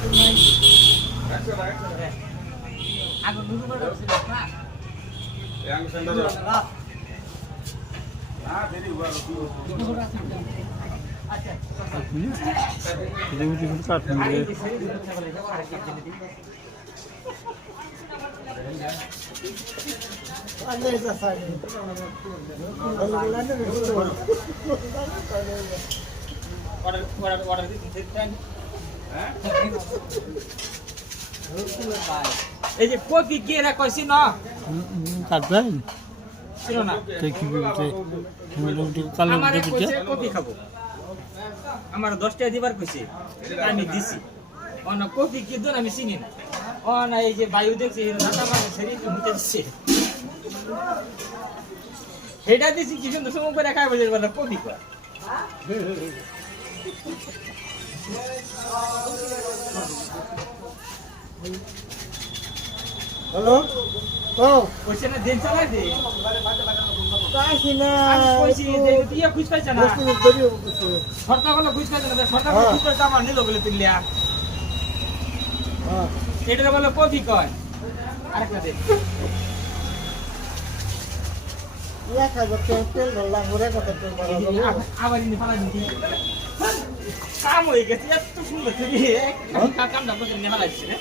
Aku dulu baru siapa? Yang sender. Nah, jadi gua Jadi besar nih. Order itu kan. এই যে copy কে রা কইছি না কাটবেন ছিল না দেখি বলতে মোটামুটি কালো আমারে দিতে কইছে কপি খাবো আমার 10 টাকা দিবার কইছে আমি দিছি অন কপি কি দন আমি চিনি না অন এই যে বায়ু দেখছি নাটা মানে শরীর হতে দিছে হেডা দিছি কি সুন্দর সময় করে খাই বলে বলে কপি কর হ্যালো ও কইছে না দেন চালাই দে কাশি না আমি কইছি যে তুই খুঁজ পাইছ না বস্তু দড়ি বসে সরতা গুলো খুঁজ পাইছ না সরতা গুলো খুঁজ পাইছ আমার নিলো বলে তুলিয়া হ্যাঁ এটা বলে কপি কয় আরেকটা দে ইয়া খাইব তেল ধরলাম ঘুরে কথা তেল বড় আবার ইনি ফালা দিছি কাম হয়ে গেছে এত সুন্দর তুই কামটা বসে নেমা লাগছে রে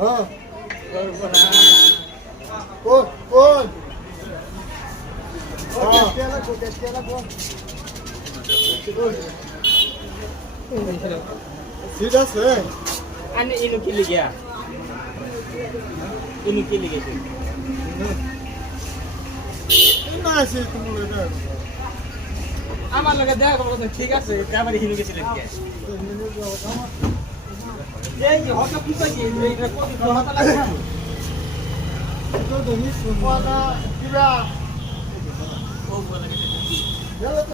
হ্যাঁ করবো না কোন কোন তেলা কো তেলা কো সিধা সে আনে ইনু কি লিগিয়া ইনু কি লিগে তুই না আছে তুমি এটা আমার লগে দেখা করবো তো ঠিক আছে আবার হিনু গেছিলেন কে এই যে হঠাৎ কি কইছি এইটা কপি কথা লাগে না তো তুমি সুমনা কিবা ও বলে গেছে